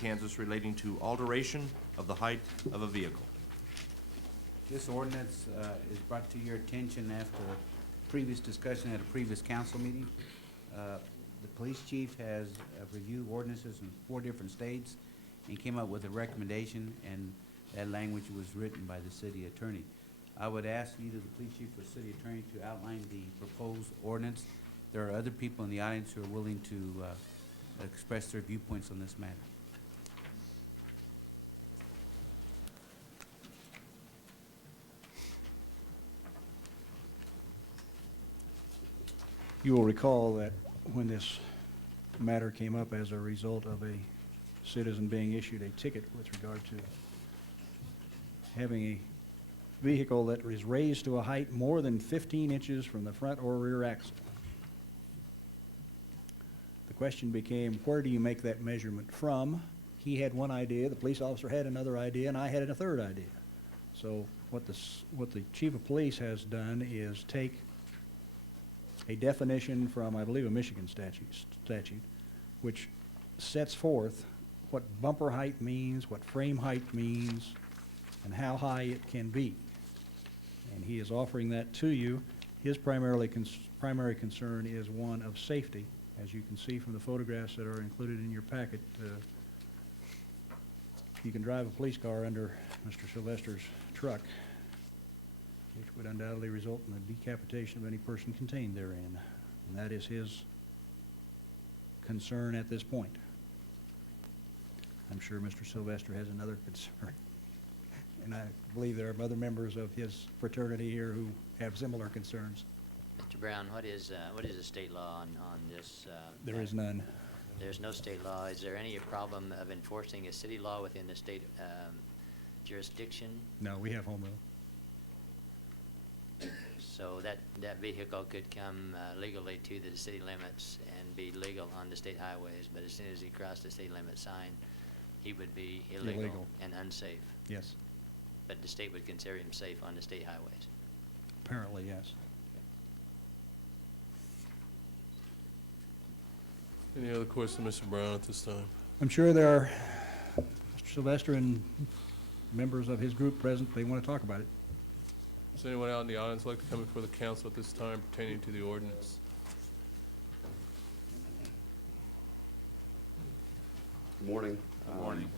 Kansas relating to alteration of the height of a vehicle. This ordinance is brought to your attention after previous discussion at a previous council meeting. The police chief has reviewed ordinances in 4 different states and came up with a recommendation, and that language was written by the city attorney. I would ask either the police chief or city attorney to outline the proposed ordinance. There are other people in the audience who are willing to express their viewpoints on this matter. You will recall that when this matter came up as a result of a citizen being issued a ticket with regard to having a vehicle that was raised to a height more than 15 inches from the front or rear axle. The question became, where do you make that measurement from? He had one idea, the police officer had another idea, and I had a third idea. So what the chief of police has done is take a definition from, I believe, a Michigan statute, which sets forth what bumper height means, what frame height means, and how high it can be. And he is offering that to you. His primary concern is one of safety. As you can see from the photographs that are included in your packet, you can drive a police car under Mr. Sylvester's truck, which would undoubtedly result in the decapitation of any person contained therein. And that is his concern at this point. I'm sure Mr. Sylvester has another concern. And I believe there are other members of his fraternity here who have similar concerns. Mr. Brown, what is the state law on this? There is none. There's no state law. Is there any problem of enforcing a city law within the state jurisdiction? No, we have home rule. So that vehicle could come legally to the city limits and be legal on the state highways, but as soon as he crossed the state limit sign, he would be illegal and unsafe. Yes. But the state would consider him safe on the state highways. Apparently, yes. Any other questions, Mr. Brown, at this time? I'm sure there are Mr. Sylvester and members of his group present. They want to talk about it. Does anyone out in the audience like to come before the council at this time pertaining to the ordinance? Good morning. Good morning.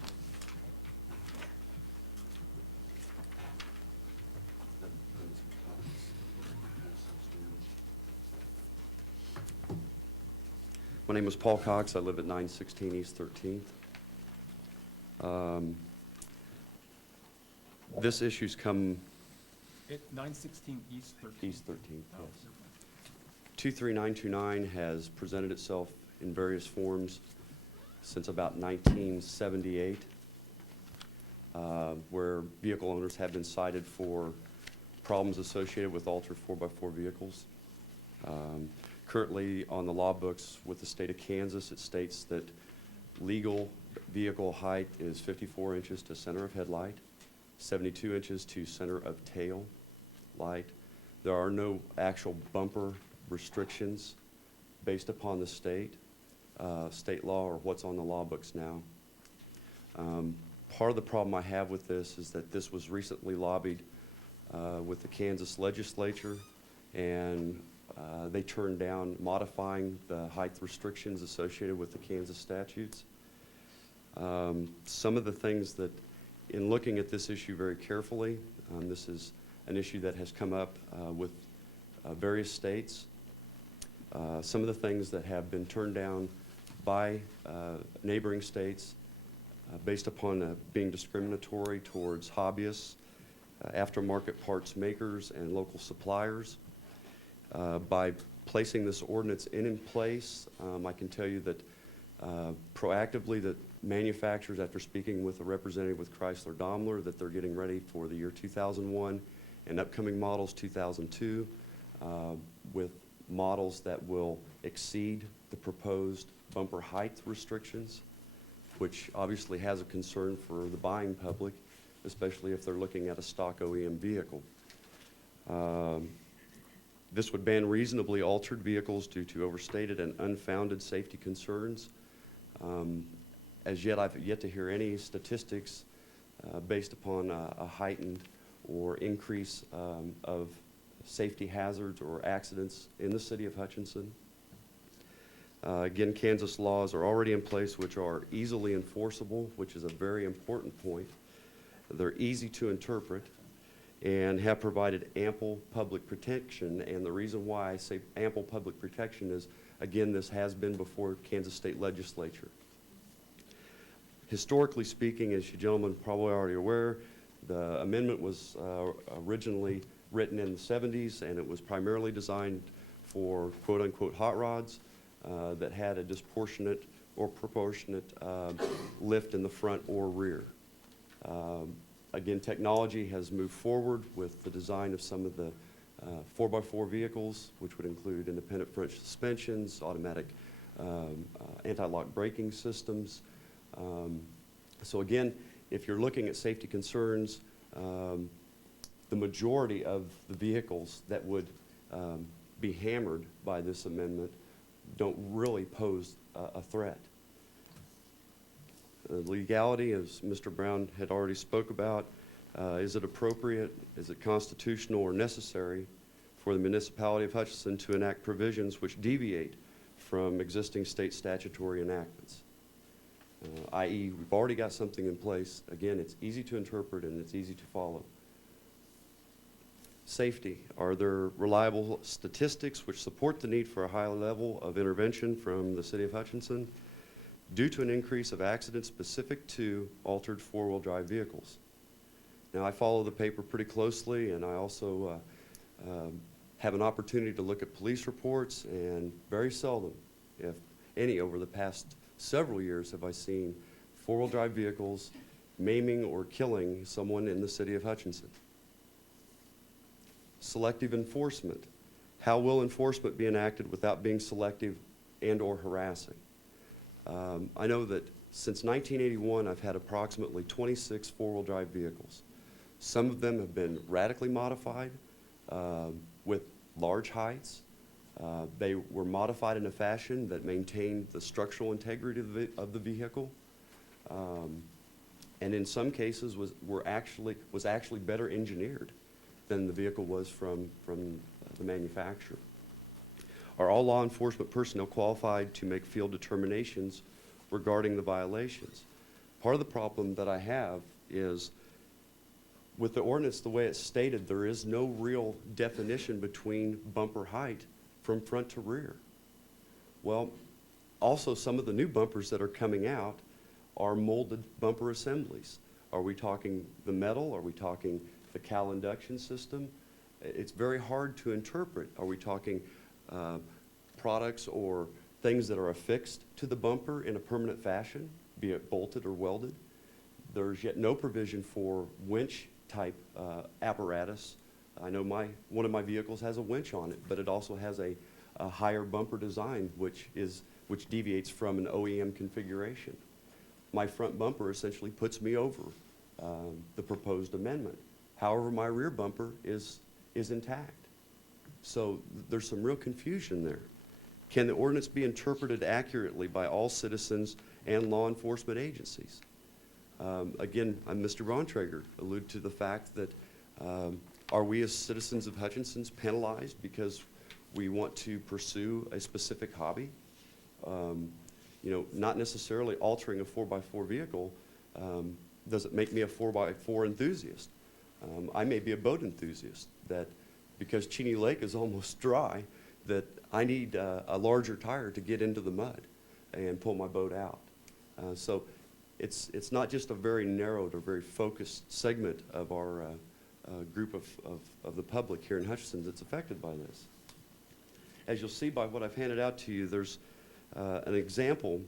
My name is Paul Cox. I live at 916 East 13th. This issue's come... At 916 East 13th? East 13th, yes. 23929 has presented itself in various forms since about 1978, where vehicle owners have been cited for problems associated with altered 4x4 vehicles. Currently on the law books with the state of Kansas, it states that legal vehicle height is 54 inches to center of headlight, 72 inches to center of tail light. There are no actual bumper restrictions based upon the state law or what's on the law books now. Part of the problem I have with this is that this was recently lobbied with the Kansas legislature, and they turned down modifying the height restrictions associated with the Kansas statutes. Some of the things that, in looking at this issue very carefully, this is an issue that has come up with various states. Some of the things that have been turned down by neighboring states based upon being discriminatory towards hobbyists, aftermarket parts makers, and local suppliers. By placing this ordinance in place, I can tell you that proactively that manufacturers, after speaking with a representative with Chrysler Daimler, that they're getting ready for the year 2001 and upcoming models 2002 with models that will exceed the proposed bumper height restrictions, which obviously has a concern for the buying public, especially if they're looking at a stock OEM vehicle. This would ban reasonably altered vehicles due to overstated and unfounded safety concerns. As yet, I've yet to hear any statistics based upon a heightened or increase of safety hazards or accidents in the city of Hutchinson. Again, Kansas laws are already in place which are easily enforceable, which is a very important point. They're easy to interpret and have provided ample public protection. And the reason why I say ample public protection is, again, this has been before Kansas State Legislature. Historically speaking, as you gentlemen probably already aware, the amendment was originally written in the 70s, and it was primarily designed for quote-unquote hot rods that had a disproportionate or proportionate lift in the front or rear. Again, technology has moved forward with the design of some of the 4x4 vehicles, which would include independent front suspensions, automatic anti-lock braking systems. So again, if you're looking at safety concerns, the majority of the vehicles that would be hammered by this amendment don't really pose a threat. Legality, as Mr. Brown had already spoke about, is it appropriate, is it constitutional or necessary for the municipality of Hutchinson to enact provisions which deviate from existing state statutory enactments? I.e., we've already got something in place. Again, it's easy to interpret and it's easy to follow. Safety. Are there reliable statistics which support the need for a high level of intervention from the city of Hutchinson due to an increase of accidents specific to altered four-wheel drive vehicles? Now, I follow the paper pretty closely, and I also have an opportunity to look at police reports, and very seldom, if any, over the past several years have I seen four-wheel drive vehicles maiming or killing someone in the city of Hutchinson. Selective enforcement. How will enforcement be enacted without being selective and or harassing? I know that since 1981, I've had approximately 26 four-wheel drive vehicles. Some of them have been radically modified with large heights. They were modified in a fashion that maintained the structural integrity of the vehicle, and in some cases was actually better engineered than the vehicle was from the manufacturer. Are all law enforcement personnel qualified to make field determinations regarding the violations? Part of the problem that I have is with the ordinance, the way it's stated, there is no real definition between bumper height from front to rear. Well, also some of the new bumpers that are coming out are molded bumper assemblies. Are we talking the metal? Are we talking the cal induction system? It's very hard to interpret. Are we talking products or things that are affixed to the bumper in a permanent fashion, be it bolted or welded? There's yet no provision for winch type apparatus. I know one of my vehicles has a winch on it, but it also has a higher bumper design which deviates from an OEM configuration. My front bumper essentially puts me over the proposed amendment. However, my rear bumper is intact. So there's some real confusion there. Can the ordinance be interpreted accurately by all citizens and law enforcement agencies? Again, Mr. Bontrager alluded to the fact that are we as citizens of Hutchinson penalized because we want to pursue a specific hobby? Not necessarily altering a 4x4 vehicle doesn't make me a 4x4 enthusiast. I may be a boat enthusiast that because Cheney Lake is almost dry, that I need a larger tire to get into the mud and pull my boat out. So it's not just a very narrowed or very focused segment of our group of the public here in Hutchinson that's affected by this. As you'll see by what I've handed out to you, there's an example,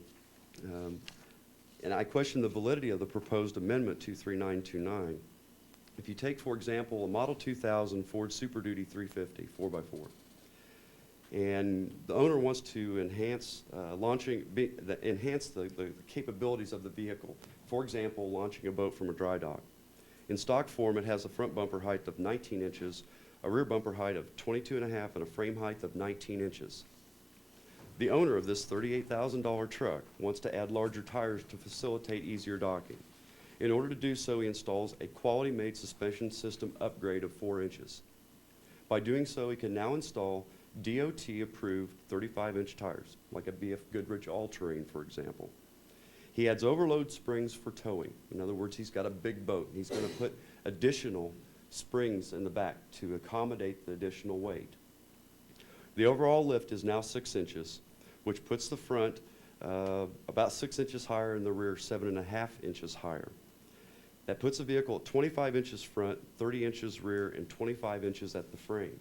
and I question the validity of the proposed amendment 23929. If you take, for example, a Model 2000 Ford Super Duty 350 4x4, and the owner wants to enhance the capabilities of the vehicle, for example, launching a boat from a dry dock. In stock form, it has a front bumper height of 19 inches, a rear bumper height of 22.5, and a frame height of 19 inches. The owner of this $38,000 truck wants to add larger tires to facilitate easier docking. In order to do so, he installs a quality-made suspension system upgrade of 4 inches. By doing so, he can now install DOT-approved 35-inch tires, like a BF Goodrich All-Terrain, for example. He adds overload springs for towing. In other words, he's got a big boat. He's going to put additional springs in the back to accommodate the additional weight. The overall lift is now 6 inches, which puts the front about 6 inches higher and the rear 7.5 inches higher. That puts the vehicle at 25 inches front, 30 inches rear, and 25 inches at the frame.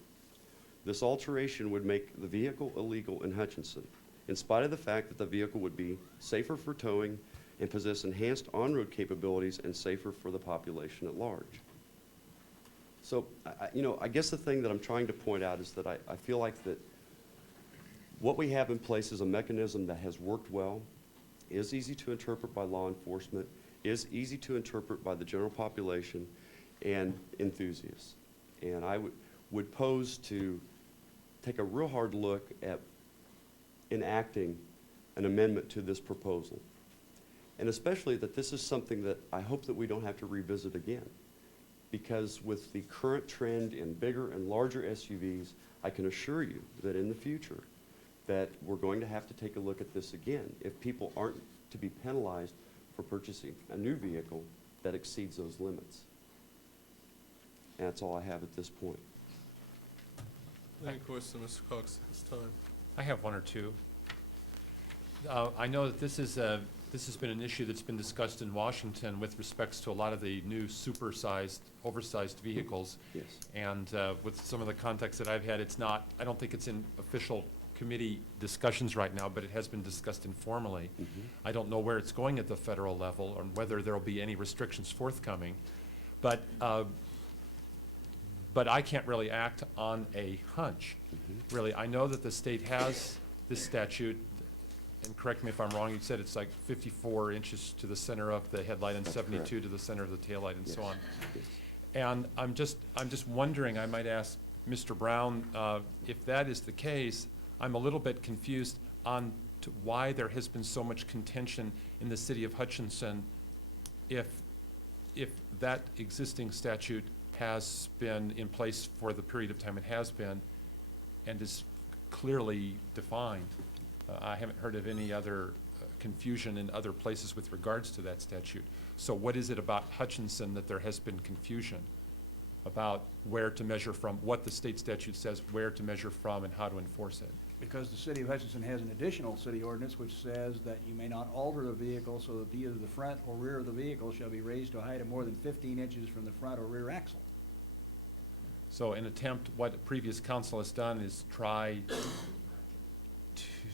This alteration would make the vehicle illegal in Hutchinson, in spite of the fact that the vehicle would be safer for towing and possess enhanced on-road capabilities and safer for the population at large. So, I guess the thing that I'm trying to point out is that I feel like that what we have in place is a mechanism that has worked well, is easy to interpret by law enforcement, is easy to interpret by the general population and enthusiasts. And I would pose to take a real hard look at enacting an amendment to this proposal. And especially that this is something that I hope that we don't have to revisit again. Because with the current trend in bigger and larger SUVs, I can assure you that in the future, that we're going to have to take a look at this again if people aren't to be penalized for purchasing a new vehicle that exceeds those limits. And that's all I have at this point. Any questions, Mr. Cox, at this time? I have one or two. I know that this has been an issue that's been discussed in Washington with respects to a lot of the new supersized, oversized vehicles. Yes. And with some of the contacts that I've had, I don't think it's in official committee discussions right now, but it has been discussed informally. Mm-hmm. I don't know where it's going at the federal level or whether there'll be any restrictions forthcoming. But I can't really act on a hunch, really. I know that the state has this statute, and correct me if I'm wrong, you said it's like 54 inches to the center of the headlight and That's 72 correct. to the center of the taillight and so Yes. on. Yes. And I'm just wondering, I might ask Mr. Brown, if that is the case, I'm a little bit confused on why there has been so much contention in the city of Hutchinson if that existing statute has been in place for the period of time it has been and is clearly defined. I haven't heard of any other confusion in other places with regards to that statute. So what is it about Hutchinson that there has been confusion about where to measure from, what the state statute says, where to measure from, and how to enforce it? Because the city of Hutchinson has an additional city ordinance which says that you may not alter the vehicle so that either the front or rear of the vehicle shall be raised to a height of more than 15 inches from the front or rear axle. So an attempt, what previous council has done is try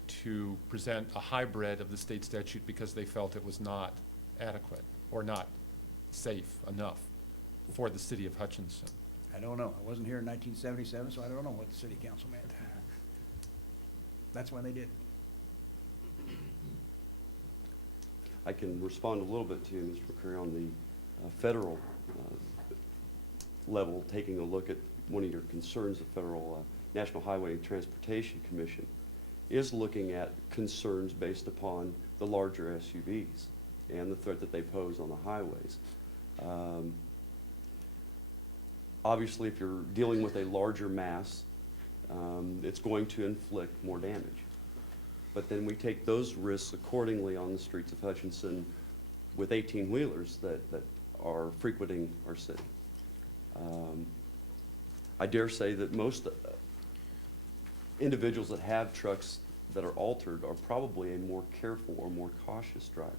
to present a hybrid of the state statute because they felt it was not adequate or not safe enough for the city of Hutchinson. I don't know. I wasn't here in 1977, so I don't know what the city council meant. That's when they did. I can respond a little bit to you, Mr. McCrary, on the federal level, taking a look at one of your concerns. The Federal National Highway and Transportation Commission is looking at concerns based upon the larger SUVs and the threat that they pose on the highways. Obviously, if you're dealing with a larger mass, it's going to inflict more damage. But then we take those risks accordingly on the streets of Hutchinson with 18-wheelers that are frequenting our city. I dare say that most individuals that have trucks that are altered are probably a more careful or more cautious driver.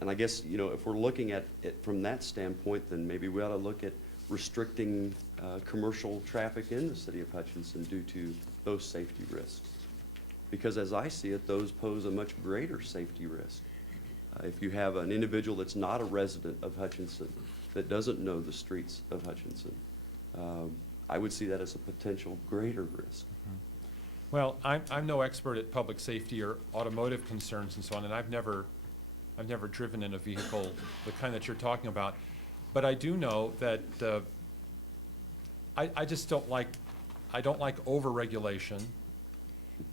And I guess, if we're looking at it from that standpoint, then maybe we ought to look at restricting commercial traffic in the city of Hutchinson due to those safety risks. Because as I see it, those pose a much greater safety risk. If you have an individual that's not a resident of Hutchinson, that doesn't know the streets of Hutchinson, I would see that as a potential greater risk. Well, I'm no expert at public safety or automotive concerns and so on, and I've never driven in a vehicle the kind that you're talking about. But I do know that I just don't like I don't like over-regulation,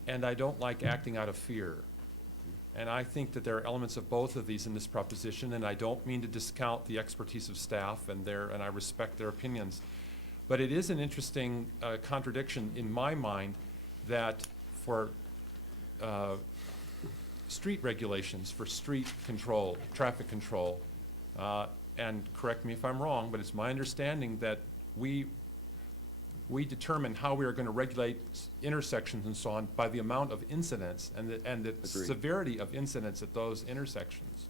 and I don't like acting out of fear. And I think that there are elements of both of these in this proposition, and I don't mean to discount the expertise of staff and I respect their opinions. But it is an interesting contradiction in my mind that for street regulations, for street control, traffic control, and correct me if I'm wrong, but it's my understanding that we determine how we are going to regulate intersections and so on by the amount of incidents and the Agreed. severity of incidents at those intersections.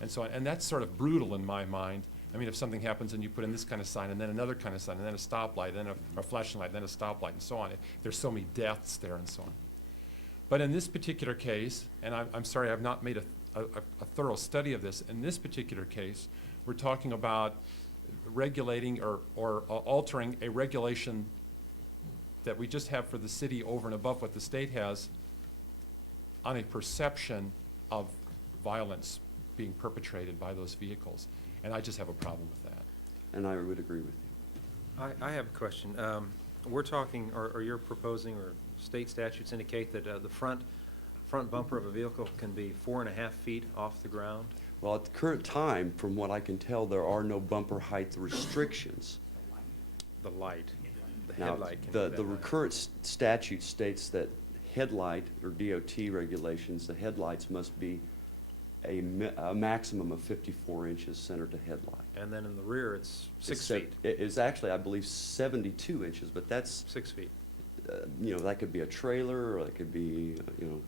And so on. And that's sort of brutal in my mind. I mean, if something happens and you put in this kind of sign and then another kind of sign and then a stoplight, then a flashing light, then a stoplight and so on. There's so many deaths there and so on. But in this particular case, and I'm sorry, I've not made a thorough study of this. In this particular case, we're talking about regulating or altering a regulation that we just have for the city over and above what the state has on a perception of violence being perpetrated by those vehicles. And I just have a problem with that. And I would agree with you. I have a question. We're talking, or you're proposing, or state statutes indicate that the front bumper of a vehicle can be 4.5 feet off the ground? Well, at the current time, from what I can tell, there are no bumper height restrictions. The light, the Now, headlight can the be that high. current statute states that headlight, or DOT regulations, the headlights must be a maximum of 54 inches center to headlight. And then in the rear, it's 6 Except feet. It is actually, I believe, 72 inches, but that's, 6 feet. you know, that could be a trailer, or that could be, you know,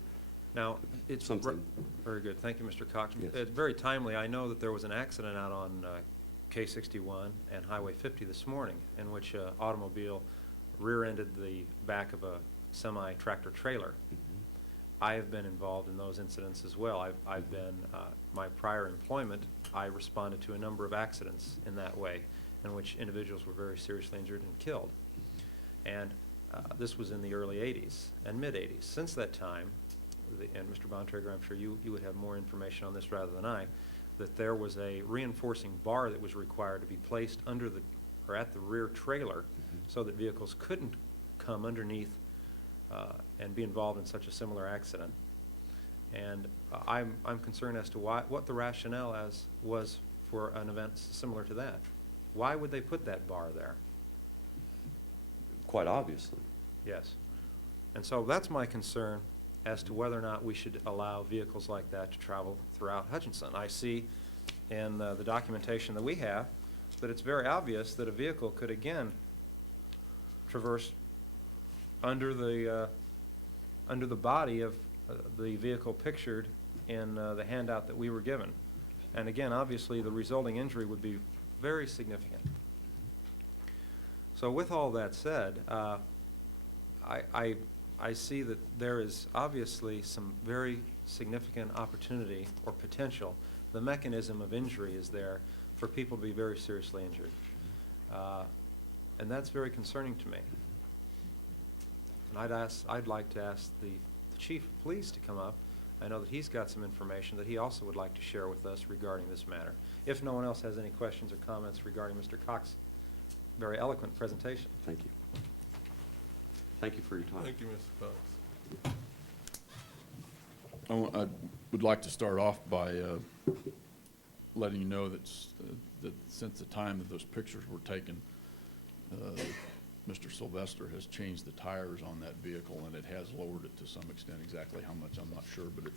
Now, it's something. very good. Thank you, Mr. Cox. Yes. It's very timely. I know that there was an accident out on K61 and Highway 50 this morning in which an automobile rear-ended the back of a semi-tractor trailer. I have been involved in those incidents as well. I've been, my prior employment, I responded to a number of accidents in that way in which individuals were very seriously injured and killed. And this was in the early 80s and mid-80s. Since that time, and Mr. Bontrager, I'm sure you would have more information on this rather than I, that there was a reinforcing bar that was required to be placed under the, or at the rear trailer so that vehicles couldn't come underneath and be involved in such a similar accident. And I'm concerned as to what the rationale was for an event similar to that. Why would they put that bar there? Quite obviously. Yes. And so that's my concern as to whether or not we should allow vehicles like that to travel throughout Hutchinson. I see in the documentation that we have that it's very obvious that a vehicle could again traverse under the body of the vehicle pictured in the handout that we were given. And again, obviously, the resulting injury would be very significant. So with all that said, I see that there is obviously some very significant opportunity or potential. The mechanism of injury is there for people to be very seriously injured. And that's very concerning to me. And I'd like to ask the chief of police to come up. I know that he's got some information that he also would like to share with us regarding this matter. If no one else has any questions or comments regarding Mr. Cox's very eloquent presentation. Thank you. Thank you for your time. Thank you, Mr. Cox. I would like to start off by letting you know that since the time that those pictures were taken, Mr. Sylvester has changed the tires on that vehicle, and it has lowered it to some extent. Exactly how much, I'm not sure, but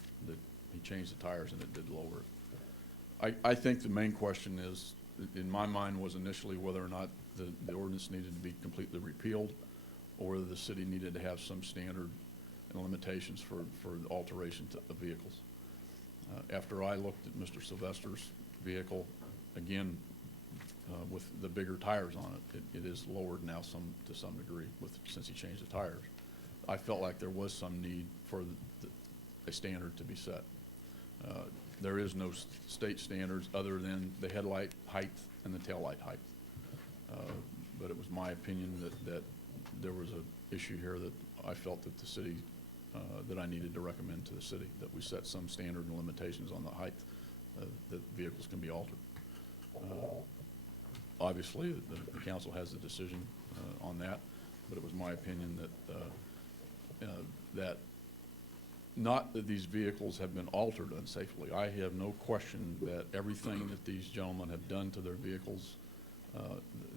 he changed the tires and it did lower it. I think the main question is, in my mind, was initially whether or not the ordinance needed to be completely repealed, or whether the city needed to have some standard and limitations for the alteration of vehicles. After I looked at Mr. Sylvester's vehicle, again, with the bigger tires on it, it is lowered now to some degree since he changed the tires. I felt like there was some need for a standard to be set. There is no state standards other than the headlight height and the taillight height. But it was my opinion that there was an issue here that I felt that the city, that I needed to recommend to the city, that we set some standard and limitations on the height that vehicles can be altered. Obviously, the council has the decision on that. but it was my opinion that not that these vehicles have been altered unsafely. I have no question that everything that these gentlemen have done to their vehicles,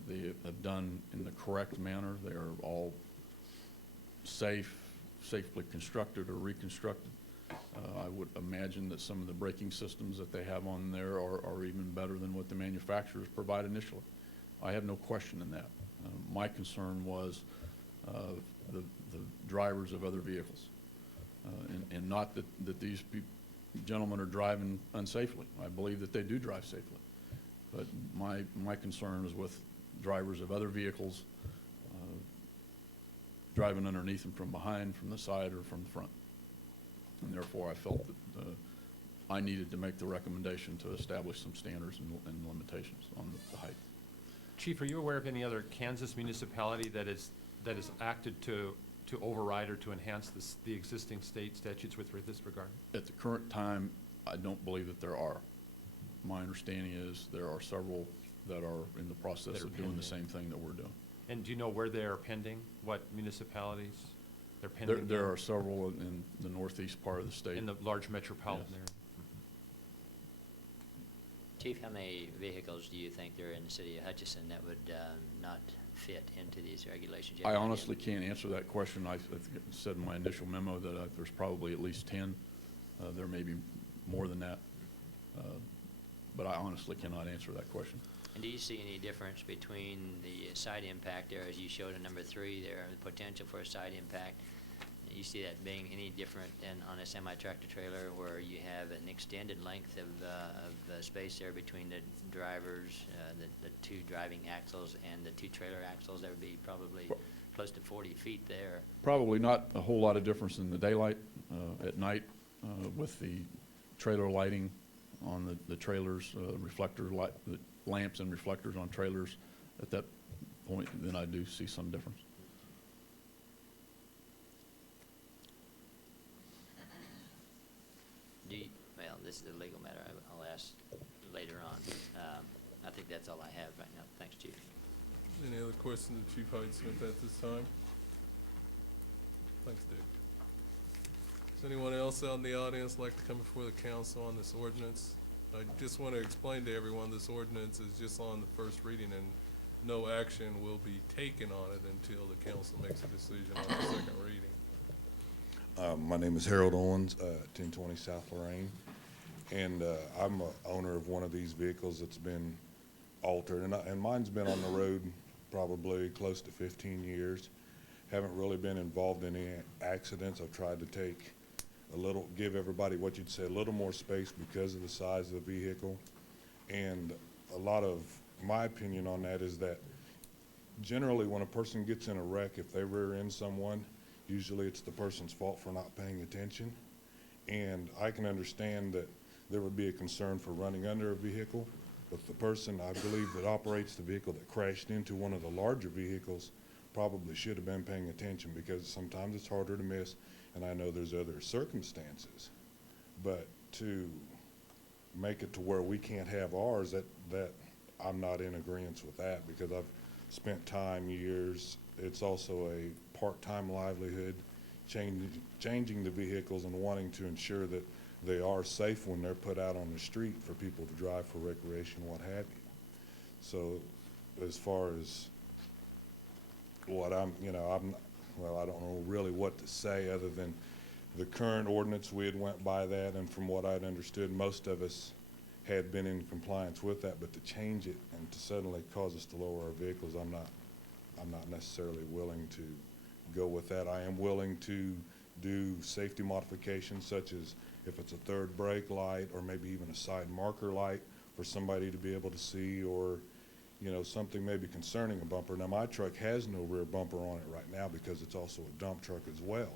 they have done in the correct manner. They are all safely constructed or reconstructed. I would imagine that some of the braking systems that they have on there are even better than what the manufacturers provide initially. I have no question in that. My concern was the drivers of other vehicles, and not that these gentlemen are driving unsafely. I believe that they do drive safely. But my concern is with drivers of other vehicles driving underneath them from behind, from the side, or from the front. And therefore, I felt that I needed to make the recommendation to establish some standards and limitations on the height. Chief, are you aware of any other Kansas municipality that is acted to override or to enhance the existing state statutes with this regard? At the current time, I don't believe that there are. My understanding is there are several that are in the process That are of doing the pending. same thing that we're doing. And do you know where they are pending? What municipalities they're pending? There are several in the northeast part of the state. In the large metropolitan Yes. area? Chief, how many vehicles do you think there are in the city of Hutchinson that would not fit into these regulations? You have I any idea? honestly can't answer that question. I said in my initial memo that there's probably at least 10. There may be more than that. But I honestly cannot answer that question. And do you see any difference between the side impact there, as you showed in number 3, there, the potential for a side impact? You see that being any different than on a semi-tractor trailer where you have an extended length of space there between the drivers, the 2 driving axles and the 2 trailer axles? There would be probably close to 40 feet there. Probably not a whole lot of difference in the daylight. At night, with the trailer lighting on the trailers, the lamps and reflectors on trailers, at that point, then I do see some difference. Well, this is a legal matter. I'll ask later on. I think that's all I have right now. Thanks, Chief. Any other questions of Chief Hutchinson at this time? Thanks, Dick. Does anyone else out in the audience like to come before the council on this ordinance? I just want to explain to everyone, this ordinance is just on the first reading, and no action will be taken on it until the council makes a decision on the second reading. My name is Harold Owens, 1020 South Lorraine, and I'm a owner of one of these vehicles that's been altered, and mine's been on the road probably close to 15 years. Haven't really been involved in any accidents. I've tried to give everybody what you'd say a little more space because of the size of the vehicle, and a lot of my opinion on that is that generally when a person gets in a wreck, if they rear end someone, usually it's the person's fault for not paying attention. And I can understand that there would be a concern for running under a vehicle, but the person, I believe, that operates the vehicle that crashed into one of the larger vehicles probably should have been paying attention, because sometimes it's harder to miss, and I know there's other circumstances. But to make it to where we can't have ours, that I'm not in agreement with that, because I've spent time, years. It's also a part-time livelihood, changing the vehicles and wanting to ensure that they are safe when they're put out on the street for people to drive for recreation, what have you. So as far as what I don't know really what to say other than the current ordinance, we had went by that, and from what I'd understood, most of us had been in compliance with that, but to change it and to suddenly cause us to lower our vehicles, I'm not necessarily willing to go with that. I am willing to do safety modifications, such as if it's a third brake light or maybe even a side marker light for somebody to be able to see, or something maybe concerning a bumper. Now, my truck has no rear bumper on it right now because it's also a dump truck as well.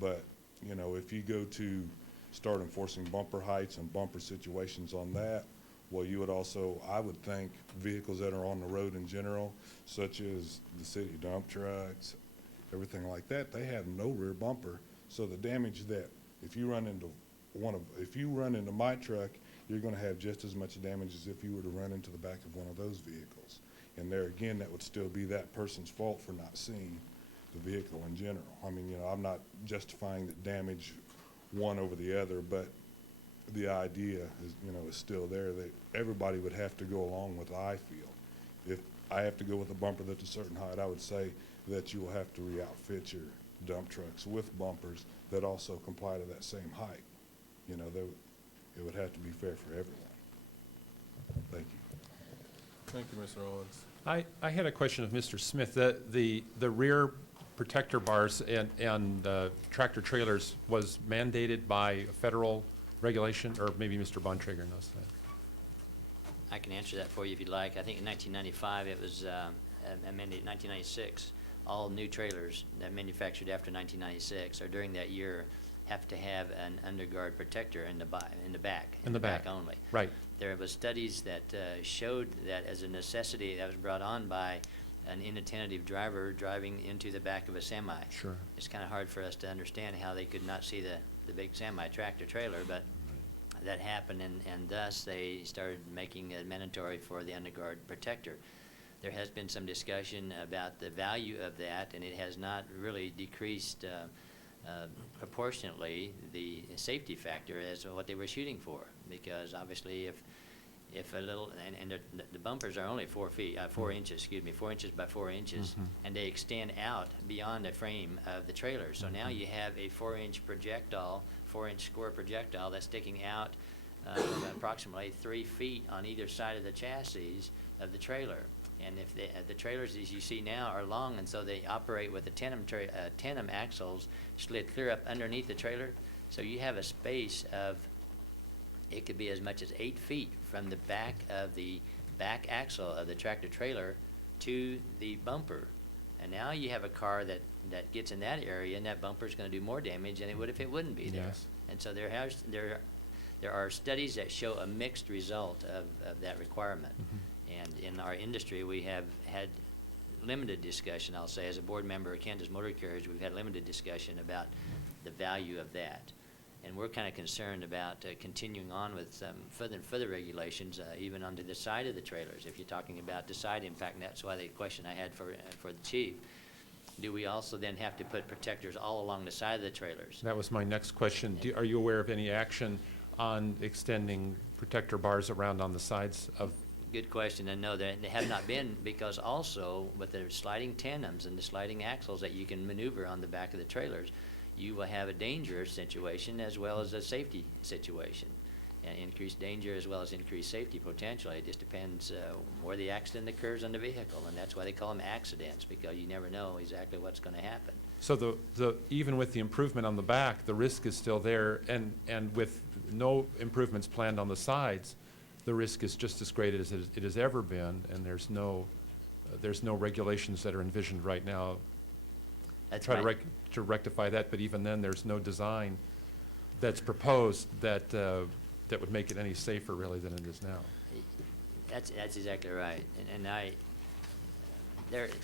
But if you go to start enforcing bumper heights and bumper situations on that, well, you would also, I would think, vehicles that are on the road in general, such as the city dump trucks, everything like that, they have no rear bumper. So the damage that if you run into my truck, you're going to have just as much damage as if you were to run into the back of one of those vehicles. And there again, that would still be that person's fault for not seeing. the vehicle in general. I mean, you know, I'm not justifying the damage one over the other, but the idea is, you know, is still there that everybody would have to go along with, I feel. If I have to go with a bumper that's a certain height, I would say that you will have to re-outfit your dump trucks with bumpers that also comply to that same height. You know, it would have to be fair for everyone. Thank you. Thank you, Mr. Owens. I had a question of Mr. Smith. The rear protector bars and tractor trailers was mandated by a federal regulation, or maybe Mr. Bontrager knows that? I can answer that for you if you'd like. I think in 1995, it was amended in 1996. All new trailers that manufactured after 1996 or during that year have to have an underguard protector in the back. In the back. Only. Right. There was studies that showed that as a necessity that was brought on by an inattentive driver driving into the back of a semi. Sure. It's kind of hard for us to understand how they could not see the big semi tractor trailer, but that happened, and thus they started making it mandatory for the underguard protector. There has been some discussion about the value of that, and it has not really decreased proportionately the safety factor as what they were shooting for, because obviously if a little, and the bumpers are only 4 inches, 4 inches by 4 inches, and they extend out beyond the frame of the trailer. So now you have a 4-inch projectile, 4-inch square projectile that's sticking out approximately 3 feet on either side of the chassis of the trailer. And if the trailers, as you see now, are long, and so they operate with the tandem axles slid clear up underneath the trailer, so you have a space of, it could be as much as 8 feet from the back of the back axle of the tractor trailer to the bumper. And now you have a car that gets in that area, and that bumper is going to do more damage than it would if it wouldn't be there. Yes. And so there are studies that show a mixed result of that requirement. And in our industry, we have had limited discussion, I'll say, as a board member of Kansas Motor Carriage, we've had limited discussion about the value of that. And we're kind of concerned about continuing on with some further regulations, even onto the side of the trailers. If you're talking about the side impact, and that's why the question I had for the chief. Do we also then have to put protectors all along the side of the trailers? That was my next question. Are you aware of any action on extending protector bars around on the sides of? Good question, and no, they have not been, because also with the sliding tandems and the sliding axles that you can maneuver on the back of the trailers, you will have a danger situation as well as a safety situation. And increased danger as well as increased safety potentially. It just depends where the accident occurs on the vehicle, and that's why they call them accidents, because you never know exactly what's going to happen. So even with the improvement on the back, the risk is still there, and with no improvements planned on the sides, the risk is just as great as it has ever been, and there's no regulations that are envisioned right now That's try right. to rectify that, but even then, there's no design that's proposed that would make it any safer really than it is now. That's exactly right,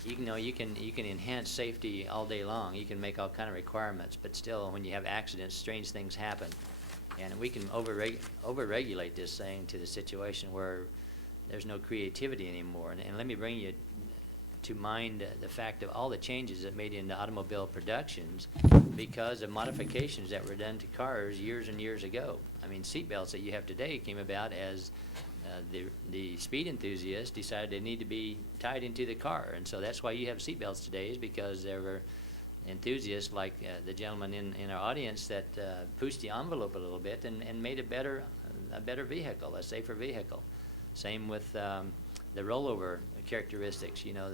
you can enhance safety all day long. You can make all kind of requirements, but still, when you have accidents, strange things happen, and we can overregulate this thing to the situation where there's no creativity anymore. And let me bring you to mind the fact of all the changes that made into automobile productions because of modifications that were done to cars years and years ago. I mean, seatbelts that you have today came about as the speed enthusiasts decided they need to be tied into the car, and so that's why you have seatbelts today, is because there were enthusiasts like the gentleman in our audience that pushed the envelope a little bit and made a better vehicle, a safer vehicle. Same with the rollover characteristics. You know,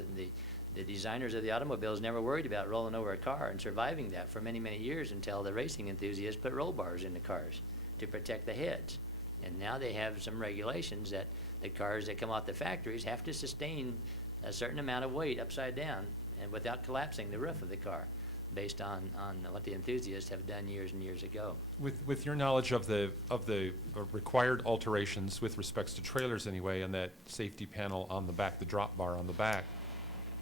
the designers of the automobiles never worried about rolling over a car and surviving that for many, many years until the racing enthusiasts put roll bars in the cars to protect the heads. And now they have some regulations that the cars that come off the factories have to sustain a certain amount of weight upside down and without collapsing the roof of the car, based on what the enthusiasts have done years and years ago. With your knowledge of the required alterations with respects to trailers anyway, and that safety panel on the back, the drop bar on the back,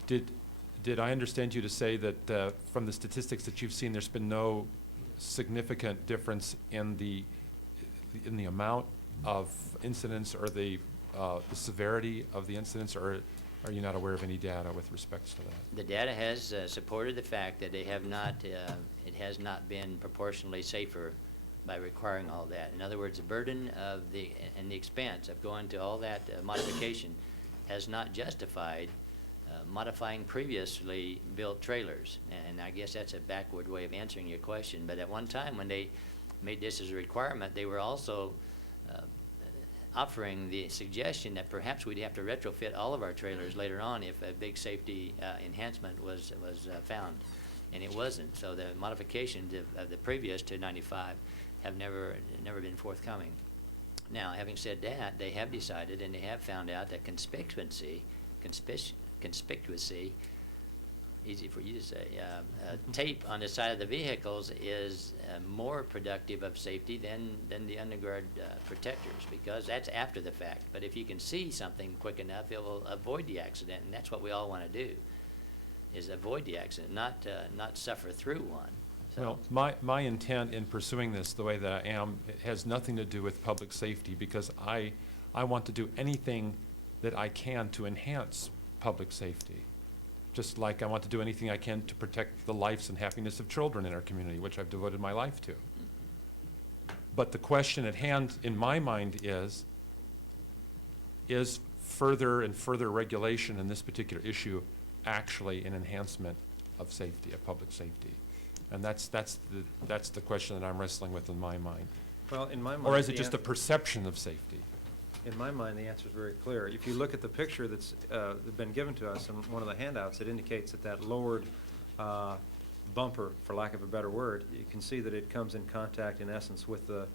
did I understand you to say that from the statistics that you've seen, there's been no significant difference in the amount of incidents or the severity of the incidents, or Are you not aware of any data with respect to that? The data has supported the fact that they have not, it has not been proportionally safer by requiring all that. In other words, the burden of and the expense of going to all that modification has not justified modifying previously built trailers. And I guess that's a backward way of answering your question. But at one time, when they made this as a requirement, they were also offering the suggestion that perhaps we'd have to retrofit all of our trailers later on if a big safety enhancement was found. And it wasn't. So the modifications of the previous to 95 have never been forthcoming. Now, having said that, they have decided and they have found out that conspicuously, easy for you to say, tape on the side of the vehicles is more productive of safety than the underguard protectors, because that's after the fact. But if you can see something quick enough, it will avoid the accident, and that's what we all want to do, is avoid the accident, not suffer through one. So, Well, my intent in pursuing this the way that I am, it has nothing to do with public safety, because I want to do anything that I can to enhance public safety. Just like I want to do anything I can to protect the lives and happiness of children in our community, which I've devoted my life to. But the question at hand in my mind is further and further regulation in this particular issue actually an enhancement of safety, of public safety? And that's the question that I'm wrestling with in my mind. Well, in my mind. Or is it the just a perception of safety? In my mind, the answer is very clear. If you look at the picture that's been given to us in one of the handouts, it indicates that lowered bumper, for lack of a better word, you can see that it comes in contact, in essence, with the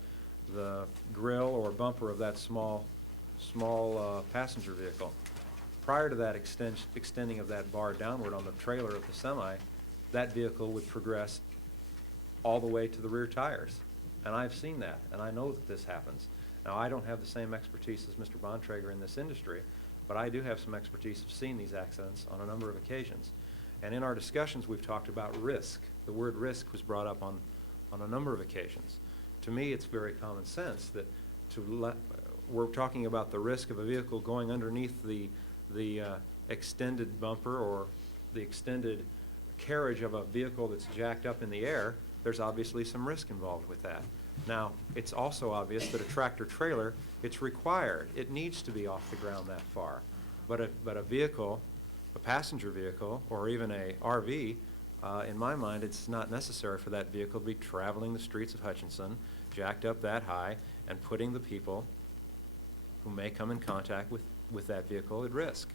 grill or bumper of that small passenger vehicle. Prior to that extending of that bar downward on the trailer of the semi, that vehicle would progress all the way to the rear tires. And I've seen that, and I know that this happens. Now, I don't have the same expertise as Mr. Bontrager in this industry, but I do have some expertise of seeing these accidents on a number of occasions. And in our discussions, we've talked about risk. The word risk was brought up on a number of occasions. To me, it's very common sense that we're talking about the risk of a vehicle going underneath the extended bumper or the extended carriage of a vehicle that's jacked up in the air. There's obviously some risk involved with that. Now, it's also obvious that a tractor trailer, it's required. It needs to be off the ground that far. But a vehicle, a passenger vehicle, or even a RV, in my mind, it's not necessary for that vehicle to be traveling the streets of Hutchinson, jacked up that high, and putting the people who may come in contact with that vehicle at risk.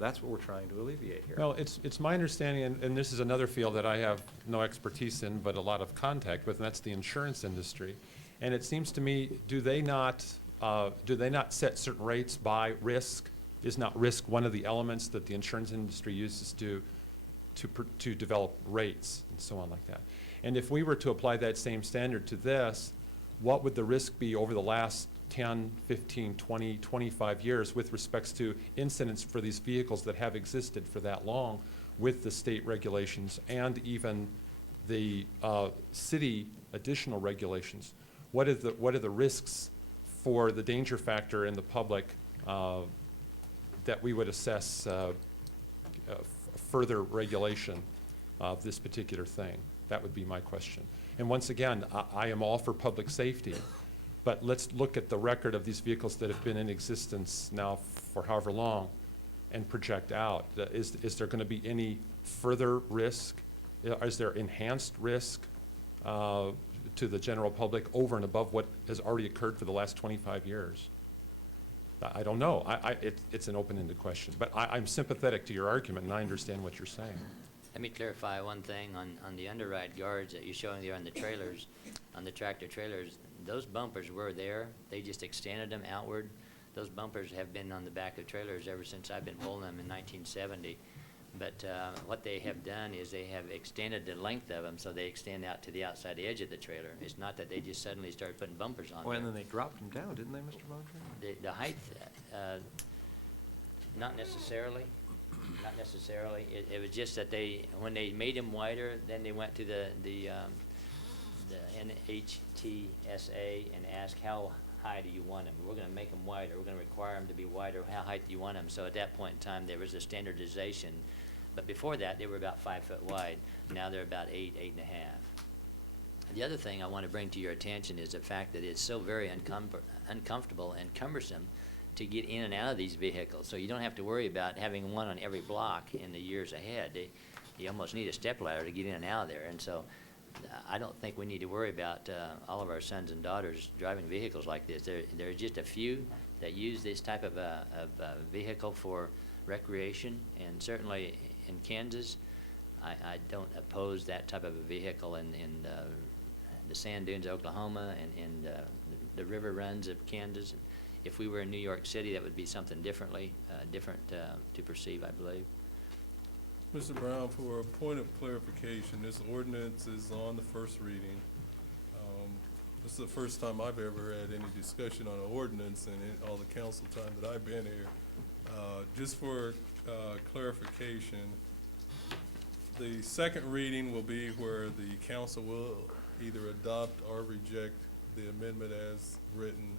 That's what we're trying to alleviate here. Well, it's my understanding, and this is another field that I have no expertise in, but a lot of contact with, and that's the insurance industry. And it seems to me, do they not set certain rates by risk? Is not risk one of the elements that the insurance industry uses to develop rates and so on like that? And if we were to apply that same standard to this, what would the risk be over the last 10, 15, 20, 25 years with respects to incidents for these vehicles that have existed for that long with the state regulations and even the city additional regulations? What are the risks for the danger factor in the public that we would assess further regulation of this particular thing? That would be my question. And once again, I am all for public safety. But let's look at the record of these vehicles that have been in existence now for however long and project out. Is there going to be any further risk? Is there enhanced risk to the general public over and above what has already occurred for the last 25 years? I don't know. It's an open-ended question. But I'm sympathetic to your argument, and I understand what you're saying. let me clarify one thing on the underride guards that you're showing there on the trailers, on the tractor trailers. Those bumpers were there. They just extended them outward. Those bumpers have been on the back of trailers ever since I've been pulling them in 1970. But what they have done is they have extended the length of them so they extend out to the outside edge of the trailer. It's not that they just suddenly started putting bumpers on Well, there. and then they dropped them down, didn't they, Mr. Bontrager? The height, not necessarily. Not necessarily. It was just that when they made them wider, then they went to the NHTSA and asked how high do you want them? We're gonna make them wider, we're gonna require them to be wider, how high do you want them? So at that point in time, there was a standardization, but before that, they were about 5 foot wide. Now they're about 8, 8.5. The other thing I want to bring to your attention is the fact that it's so very uncomfortable and cumbersome to get in and out of these vehicles. So you don't have to worry about having one on every block in the years ahead. You almost need a stepladder to get in and out of there. And so I don't think we need to worry about all of our sons and daughters driving vehicles like this. There are just a few that use this type of vehicle for recreation, and certainly in Kansas, I don't oppose that type of a vehicle in the sand dunes of Oklahoma and the river runs of Kansas. If we were in New York City, that would be something different to perceive, I believe. Mr. Brown, for a point of clarification, this ordinance is on the first reading. This is the first time I've ever had any discussion on an ordinance in all the council time that I've been here. Just for clarification, the second reading will be where the council will either adopt or reject the amendment as written.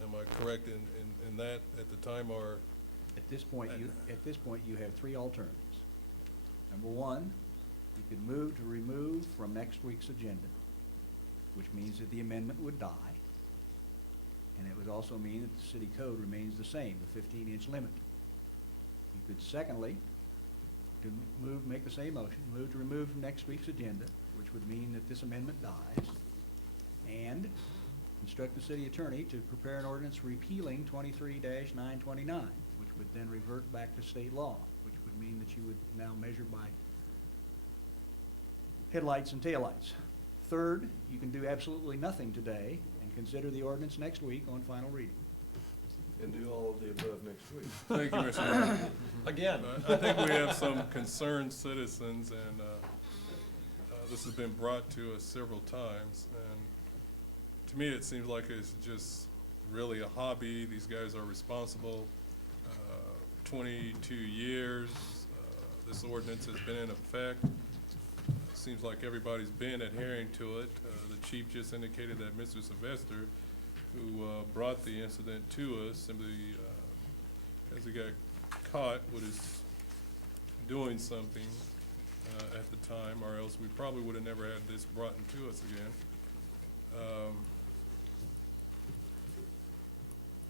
Am I correct in that at the time, or? At this point, you have three alternatives. Number one, you could move to remove from next week's agenda, which means that the amendment would die. And it would also mean that the city code remains the same, the 15-inch limit. You could secondly, make the same motion, move to remove from next week's agenda, which would mean that this amendment dies, and instruct the city attorney to prepare an ordinance repealing 23-929, which would then revert back to state law, which would mean that you would now measure by headlights and taillights. Third, you can do absolutely nothing today and consider the ordinance next week on final reading. And do all of the above next week. Thank you, Mr. Brown. Again. I think we have some concerned citizens, and this has been brought to us several times. And to me, it seems like it's just really a hobby. These guys are responsible. 22 years, this ordinance has been in effect. Seems like everybody's been adhering to it. The chief just indicated that Mr. Sylvester, who brought the incident to us, simply as he got caught with his doing something at the time, or else we probably would have never had this brought into us again.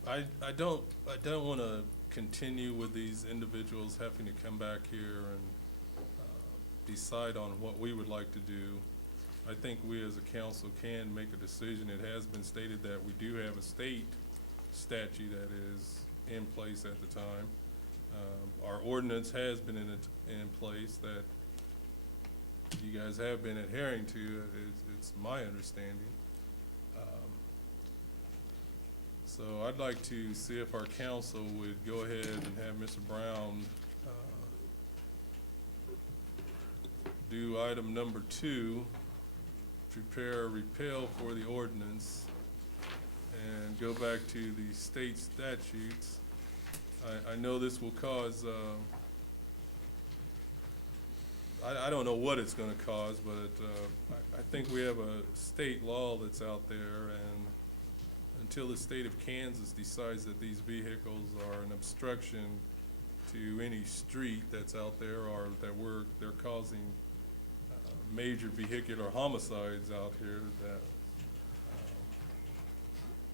I don't want to continue with these individuals having to come back here and decide on what we would like to do. I think we as a council can make a decision. It has been stated that we do have a state statute that is in place at the time. Our ordinance has been in place that you guys have been adhering to. It's my understanding. So I'd like to see if our council would go ahead and have Mr. Brown do item number 2, prepare a repeal for the ordinance, and go back to the state statutes. I know this will cause, I don't know what it's going to cause, but I think we have a state law that's out there, and until the state of Kansas decides that these vehicles are an obstruction to any street that's out there, or that they're causing major vehicular homicides out here, that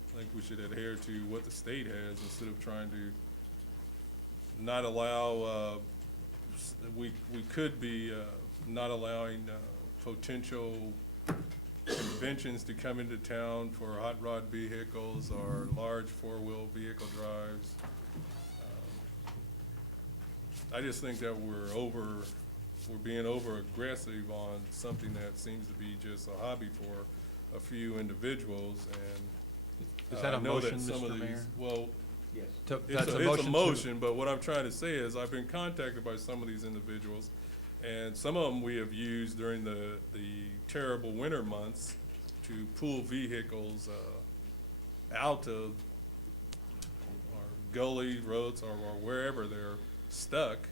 I think we should adhere to what the state has instead of trying to not allow, we could be not allowing potential conventions to come into town for hot rod vehicles or large four-wheel vehicle drives. I just think that we're being over-aggressive on something that seems to be just a hobby for a few individuals, and Is that I a know that motion, some of Mr. these- Mayor? Well, Yes. That's it's a motion, but what I'm trying to say is I've been contacted by some of these individuals, and some of them we have used during the terrible winter months to pull vehicles out of our gully roads or wherever they're stuck.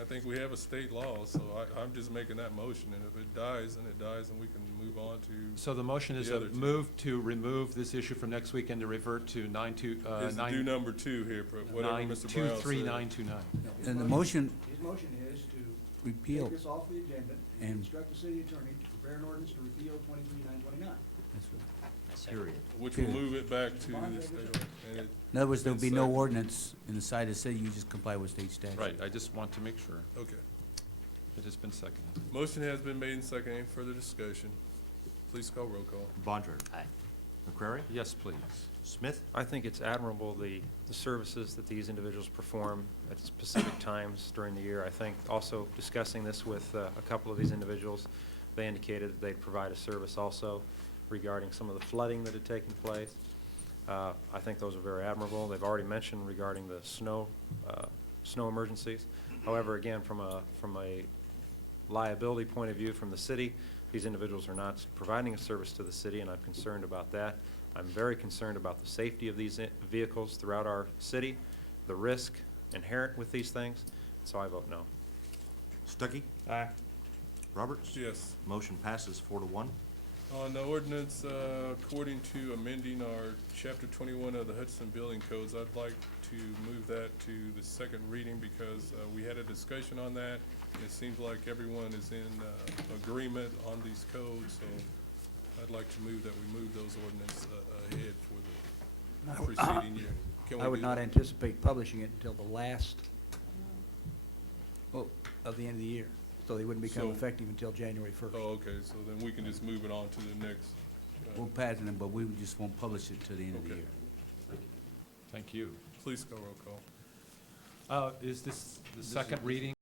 I think we have a state law, so I'm just making that motion, and if it dies, then it dies, and we can move on to. So the motion is The a other two. move to remove this issue from next week and to revert to Is do number 2 here, whatever Mr. Brown said. 923-929. And the motion, His motion is to Repeal. take this off the agenda And- and instruct the city attorney to prepare an ordinance to repeal 23-929. That's it. Period. Which will Period. move it back to the state law. And it, in other words, there'll be no Second. ordinance in the side of the city, you just comply with state statute. Right, I just want to make sure okay. it has been seconded. Motion has been made and seconded. Any further discussion? Please call roll call. Bontrager. Aye. McCrary. Yes, please. Smith. I think it's admirable, the services that these individuals perform at specific times during the year. I think also discussing this with a couple of these individuals, they indicated that they'd provide a service also regarding some of the flooding that had taken place. I think those are very admirable. They've already mentioned regarding the snow emergencies. However, again, from a liability point of view from the city, these individuals are not providing a service to the city, and I'm concerned about that. I'm very concerned about the safety of these vehicles throughout our city, the risk inherent with these things, so I vote no. Stuckey. Aye. Roberts. Yes. Motion passes 4-1. On the ordinance, according to amending our Chapter 21 of the Hutchinson Building Codes, I'd like to move that to the second reading because we had a discussion on that. And it seems like everyone is in agreement on these codes, so I'd like to move that we move those ordinance ahead for the preceding year. Can we I would do not that? anticipate publishing it until the last, well, of the end of the year. So they wouldn't become So- effective until January 1st. Oh, okay, so then we can just move it on to the next. We'll pass it, but we just won't publish it till the end of the Okay. year. Thank you. Please call roll call. Is this the second reading